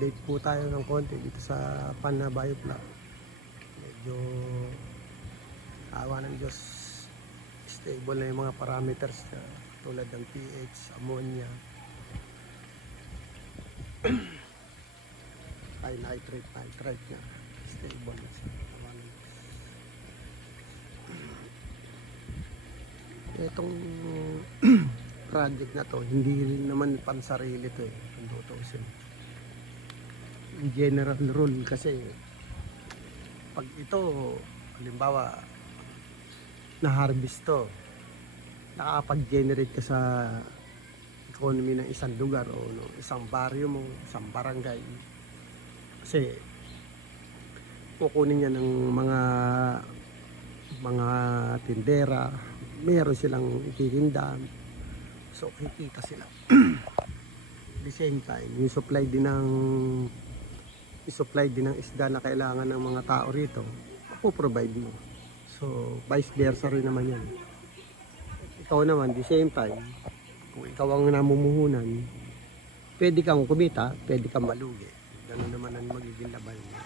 update po tayo ng konti dito sa Panna Biofloc. Medyo awa ng Diyos, stable na yung mga parameters na tulad ng pH, ammonia, ay nitrate na stable na siya. Awa ng Diyos. Itong project na to, hindi rin naman pansarili to kung tutuusin. General rule kasi pag ito halimbawa na-harvest to, nakakapag-generate ka sa economy ng isang lugar o isang baryo mo, isang barangay, kasi kukunin niya ng mga tindera, meron silang ititinda, so kikita sila. At the same time, yung supply din ng isda na kailangan ng mga tao rito, provide mo. So vice versa rin naman yan. Ikaw naman, the same time, kung ikaw ang namumuhunan, pwede kang kumita, pwede kang malugi. Ganun naman ang magiging laban mo.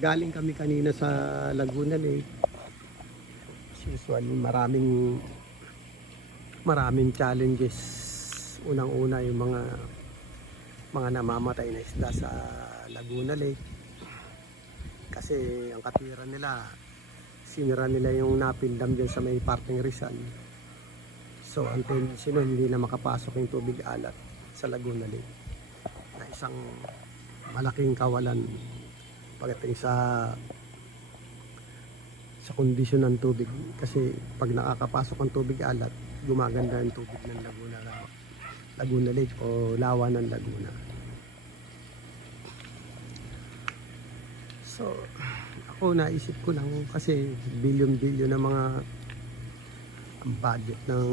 Galing kami kanina sa Laguna Lake. As usual, maraming challenges. Unang-una yung mga namamatay na isda sa Laguna Lake. Kasi ang katwiran nila, sinira nila yung napindam dyan sa may parting Rizal. So ang tendency nun, hindi na makapasok yung tubig alat sa Laguna Lake, na isang malaking kawalan pagdating sa kondisyon ng tubig. Kasi pag nakakapasok ang tubig alat, gumaganda yung tubig ng Laguna Lake o lawa ng Laguna. So ako naisip ko lang, kasi bilyon-bilyon na mga ang budget ng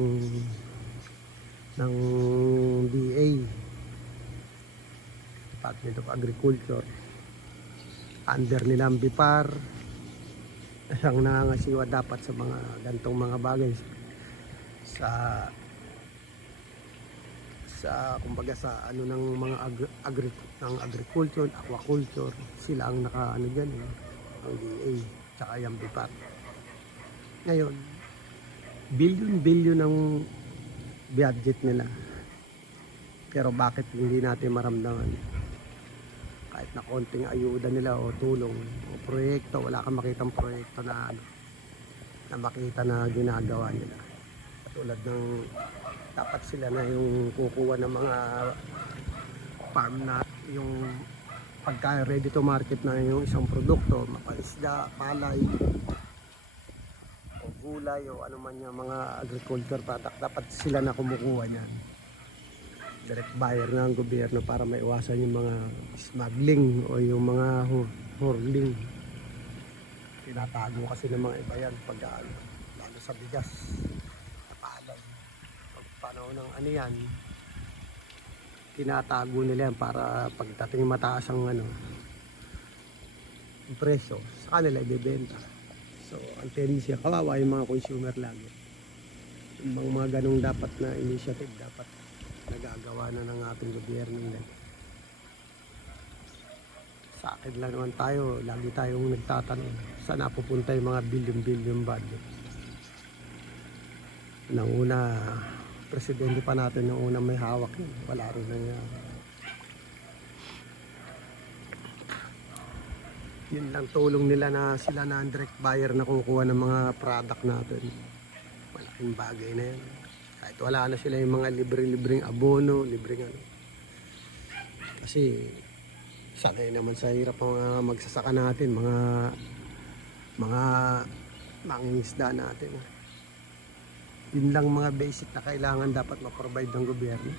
DA, Department of Agriculture, under nila ang BIPAR. Ang nangangasiwa dapat sa mga gantong mga bagay sa kumbaga sa ano ng mga agriculture, aquaculture, sila ang nakaano diyan, ang DA tsaka yung BIPAR. Ngayon, bilyon-bilyon ang budget nila, pero bakit hindi natin maramdaman? Kahit na konting ayuda nila o tulong o proyekto, wala kang makitang proyekto na makita na ginagawa nila. Tulad ng dapat sila na yung kukuha ng mga farm na yung pagka ready to market na yung isang produkto, mapalisda, palay o gulay o ano man yung mga agriculture product, dapat sila na kumukuha niyan. Direct buyer ng gobyerno para maiwasan yung mga smuggling o yung mga hoarding. Tinatago kasi ng mga iba yan pag lalo sa bigas, napalay. Pag panahon ng ano yan, tinatago nila yan para pagdating mataas ang yung presyo, sa kanila ibebenta. So ang tendency, kawawa yung mga consumer lagi. Yung mga ganong dapat na initiative dapat nagagawa na ng ating gobyerno nila. Sa akin lang naman tayo, lagi tayong nagtatanong saan napupunta yung mga billion budget. Nang una, presidente pa natin nung una may hawak yun, wala rin nangyari. Yun lang tulong nila na sila na direct buyer na kukuha ng mga product natin. Malaking bagay na yan. Kahit wala na sila yung mga libreng abono, libreng ano. Kasi sanay naman sa hirap mga magsasaka natin, mga mangingisda natin. Yun lang mga basic na kailangan dapat ma-provide ng gobyerno.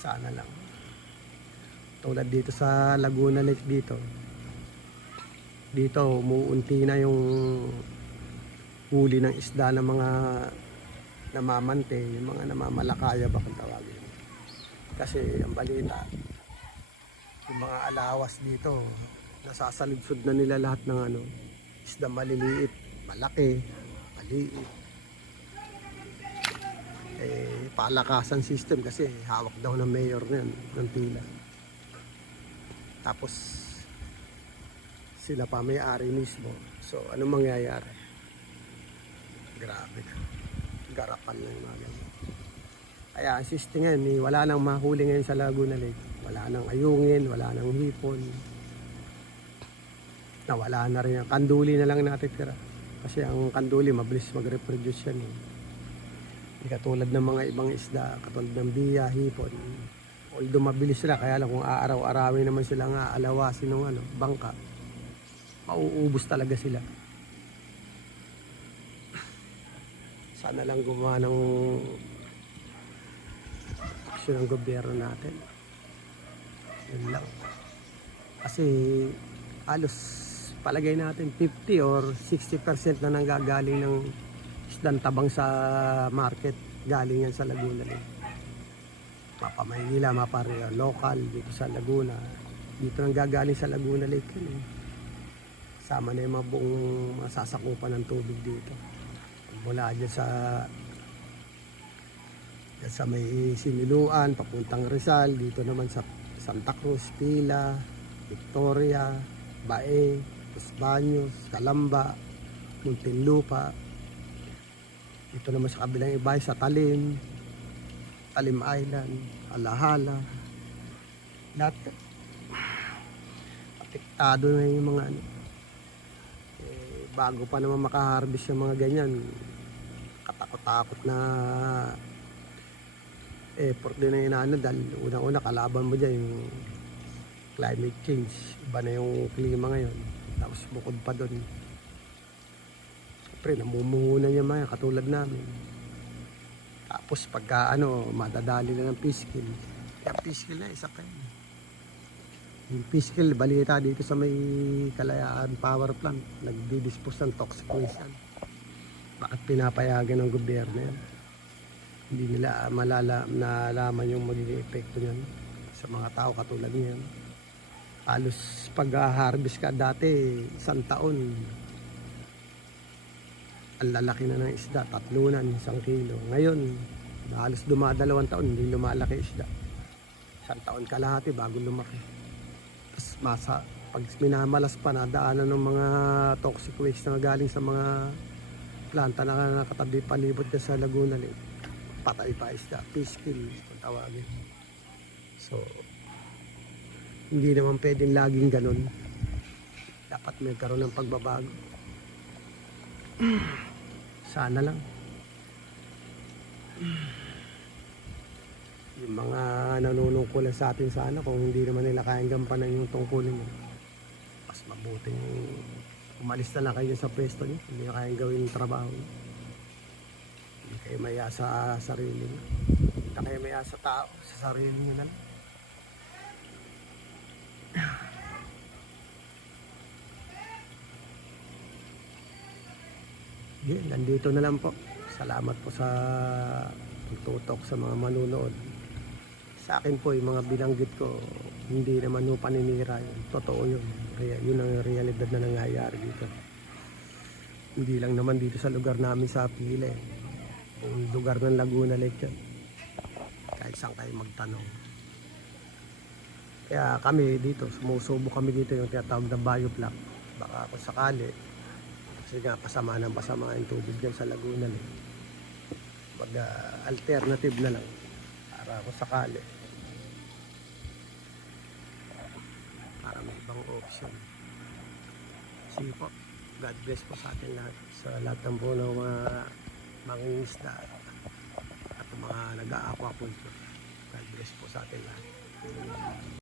Sana lang. Tulad dito sa Laguna Lake dito umuunti na yung huli ng isda ng mga namamante, yung mga namamalakaya ba kung tawagin. Kasi ang balita, yung mga alawas dito, nasasaludsod na nila lahat ng isda maliliit, malaki, maliit. palakasan system kasi hawak daw ng mayor na yan, ng tila. Tapos sila pa may-ari mismo. So ano mangyayari? Grabe. Garapan lang yung mga ganyan. Kaya ang system ngayon, wala nang mahuli ngayon sa Laguna Lake. Wala nang ayungin, wala nang hipon. Nawala na rin. Kanduli na lang natitira. Kasi ang kanduli mabilis mag-reproduce yan. Hindi katulad ng mga ibang isda, katulad ng biya, hipon. Although mabilis sila, kaya lang kung aaraw-arawin naman sila nga alawasin ng bangka, mauubos talaga sila. Sana lang gumawa ng aksyon ng gobyerno natin. Yun lang. Kasi halos palagay natin 50 or 60% na nanggagaling ng isdang tabang sa market, galing yan sa Laguna Lake. Mapa Maynila, mapa local dito sa Laguna. Dito nang gagaling sa Laguna Lake yun. Sama na yung mga buong masasakupan ng tubig dito. Mula dyan sa may Siniluan, papuntang Rizal, dito naman sa Santa Cruz, Pila, Victoria, Bae, Los Baños, Calamba, Muntinlupa. Dito naman sa kabilang ibay sa Talim Island, Alahala. Lahat apektado na yung mga bago pa naman makaharvest yung mga ganyan, katakot-takot na effort din na inaano dahil unang-una kalaban mo dyan yung climate change, iba na yung klima ngayon, tapos bukod pa doon siyempre namumuhunan yung mga katulad namin, tapos pagka madadali na ng piskil. Kaya piskil na isa pa yun. Yung piskil balita dito sa may Kalayaan Power Plant, nagdi-dispose ng toxic waste yan. Bakit pinapayagan ng gobyerno yan? Hindi nila nalaman yung magiging epekto niyan sa mga tao katulad niyan. Halos pag-harvest ka dati, isang taon, ang lalaki na ng isda, 3 kilo. Ngayon, halos dumadalawang taon, hindi lumalaki isda. 1 taon kalahati bago lumaki. Tapos pag minamalas pa, nadaanan ng mga toxic waste na galing sa mga planta na nakatabi palibot ka sa Laguna Lake. Patay pa isda, piskil, kung tawagin. So, hindi naman pwedeng laging ganun. Dapat may karoon ng pagbabago. Sana lang. Yung mga nanunungkulan sa atin sana, kung hindi naman nila kayang gampanan yung tungkulin mo, mas mabuting umalis na lang kayo sa pwesto niyo. Hindi kayang gawin yung trabaho niyo. Hindi kayo maya sa sarili niyo. Hindi kayo maya sa tao, sa sarili niyo na lang. Nandito na lang po. Salamat po sa pagtutok sa mga manunood. Sa akin po, yung mga binanggit ko, hindi naman po paninira yun. Totoo yun. Yun ang realidad na nangyayari dito. Hindi lang naman dito sa lugar namin sa Pila. Buong lugar ng Laguna Lake yan. Kahit saan kayo magtanong. Kaya kami dito, sumusubo kami dito yung tinatawag na bioflak. Baka kung sakali, kasi nga pasama yung tubig dyan sa Laguna Lake. Alternative na lang para kung sakali. Para may ibang option. Sige po, God bless po sa atin lahat. Sa lahat ng po ng mga mangingisda at mga nag-a-aquaculture. God bless po sa atin lahat.